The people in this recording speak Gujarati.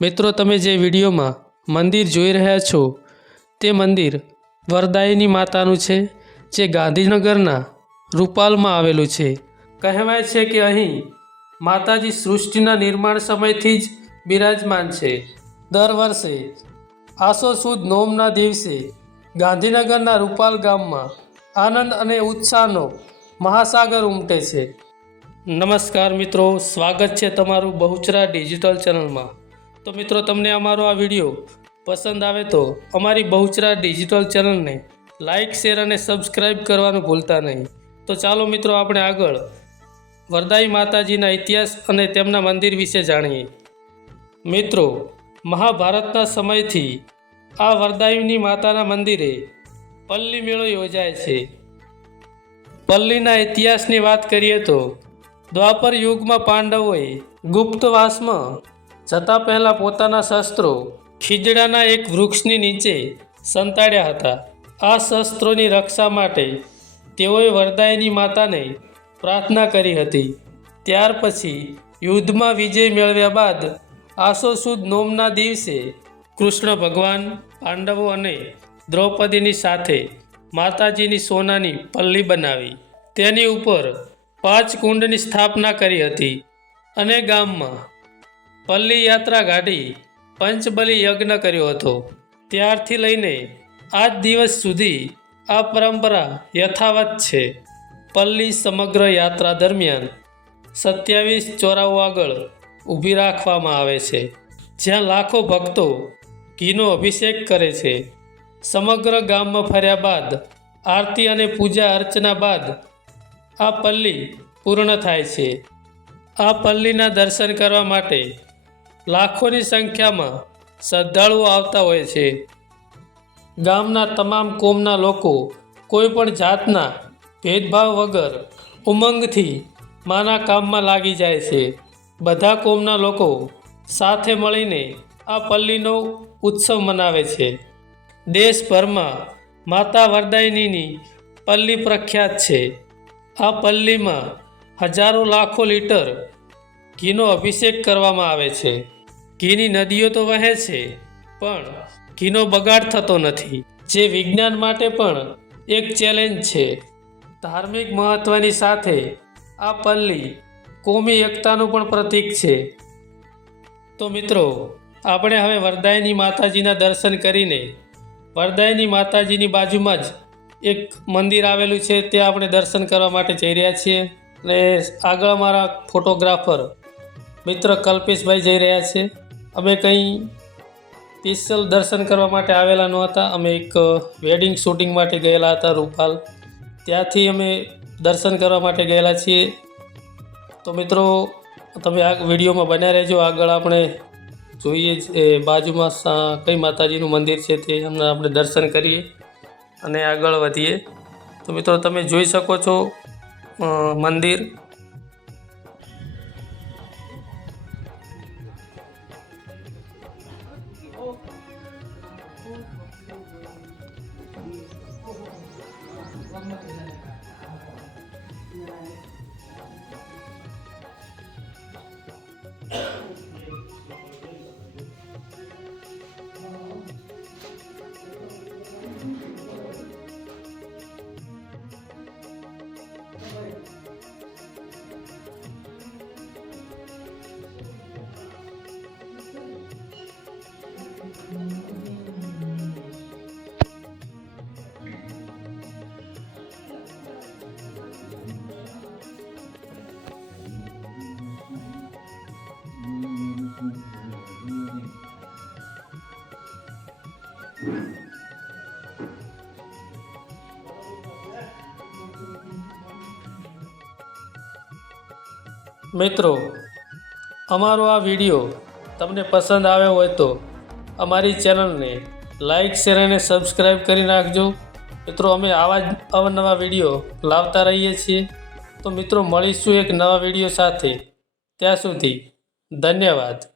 મિત્રો, તમે જે વિડીયોમાં મંદિર જોઈ રહ્યા છો, તે મંદિર વરદાયની માતાનું છે, જે ગાંધીનગરના રૂપાલમાં આવેલું છે. કહેવાય છે કે અહીં માતાજી સૃષ્ટિના નિર્માણ સમયથી જ બિરાજમાન છે. દર વર્ષે આસો સુદ નોમના દિવસે ગાંધીનગરના રૂપાલ ગામમાં આનંદ અને ઉત્સાહનો મહાસાગર ઉમટે છે. નમસ્કાર મિત્રો, સ્વાગત છે તમારું બહુચરા ડિજિટલ ચેનલમાં. તો મિત્રો તમને અમારો આ વીડિયો પસંદ આવે તો અમારી બહુચરા ડિજિટલ ચેનલને લાઇક શેર અને સબસ્ક્રાઈબ કરવાનું ભૂલતા નહીં. તો ચાલો મિત્રો આપણે આગળ વરદાઈ માતાજીના ઇતિહાસ અને તેમના મંદિર વિશે જાણીએ. મિત્રો, મહાભારતના સમયથી આ વરદાયુની માતાના મંદિરે પલ્લી મેળો યોજાય છે. પલ્લીના ઇતિહાસની વાત કરીએ તો દ્વાપર યુગમાં પાંડવોએ ગુપ્તવાસમાં જતા પહેલાં પોતાના શસ્ત્રો ખીજડાના એક વૃક્ષની નીચે સંતાડ્યા હતા. આ શસ્ત્રોની રક્ષા માટે તેઓએ વરદાયની માતાને પ્રાર્થના કરી હતી. ત્યાર પછી યુદ્ધમાં વિજય મેળવ્યા બાદ આસો સુદ નોમના દિવસે કૃષ્ણ ભગવાન, પાંડવો અને દ્રૌપદીની સાથે માતાજીની સોનાની પલ્લી બનાવી. તેની ઉપર પાંચ કુંડની સ્થાપના કરી હતી અને ગામમાં પલ્લી યાત્રા કાઢી પંચબલી યજ્ઞ કર્યો હતો. ત્યારથી લઈને આજ દિવસ સુધી આ પરંપરા યથાવત છે. પલ્લી સમગ્ર યાત્રા દરમિયાન સત્યાવીસ ચોરાઓ આગળ ઊભી રાખવામાં આવે છે. જ્યાં લાખો ભક્તો ઘીનો અભિષેક કરે છે. સમગ્ર ગામમાં ફર્યા બાદ આરતી અને પૂજા અર્ચના બાદ આ પલ્લી પૂર્ણ થાય છે. આ પલ્લીના દર્શન કરવા માટે લાખોની સંખ્યામાં શ્રદ્ધાળુઓ આવતા હોય છે. ગામના તમામ કોમના લોકો કોઈ પણ જાતના ભેદભાવ વગર ઉમંગથી માના કામમાં લાગી જાય છે. બધા કોમના લોકો સાથે મળીને આ પલ્લીનો ઉત્સવ મનાવે છે. દેશભરમાં માતા વરદાયિનીની પલ્લી પ્રખ્યાત છે. આ પલ્લીમાં હજારો લાખો લીટર ઘીનો અભિષેક કરવામાં આવે છે. ઘીની નદીઓ તો વહે છે, પણ ઘીનો બગાડ થતો નથી. જે વિજ્ઞાન માટે પણ એક ચેલેન્જ છે. ધાર્મિક મહત્ત્વની સાથે આ પલ્લી કોમી એકતાનું પણ પ્રતીક છે. તો મિત્રો, આપણે હવે વરદાયની માતાજીના દર્શન કરીને વરદાયની માતાજીની બાજુમાં જ એક મંદિર આવેલું છે, ત્યાં આપણે દર્શન કરવા માટે જઈ રહ્યા છીએ. અને આગળ અમારા ફોટોગ્રાફર મિત્ર કલ્પેશભાઈ જઈ રહ્યા છે. અમે કંઈ સ્પેશિયલ દર્શન કરવા માટે આવેલા નહોતા. અમે એક વેડિંગ શૂટિંગ માટે ગયેલા હતા રૂપાલ. ત્યાંથી અમે દર્શન કરવા માટે ગયેલા છીએ. તો મિત્રો, તમે આ વિડીયોમાં બન્યા રહેજો. આગળ આપણે જોઈએ એ, બાજુમાં કઈ માતાજીનું મંદિર છે તે એમના આપણે દર્શન કરીએ અને આગળ વધીએ. તો મિત્રો, તમે જોઈ શકો છો મંદિર. Muhammad is an મિત્રો, અમારો આ વીડિયો તમને પસંદ આવ્યો હોય તો અમારી ચેનલને લાઇક શેર અને સબસ્ક્રાઈબ કરી નાખજો. મિત્રો, અમે આવા જ અવનવા વીડિયો લાવતા રહીએ છીએ. તો મિત્રો, મળીશું એક નવા વીડિયો સાથે. ત્યાં સુધી ધન્યવાદ.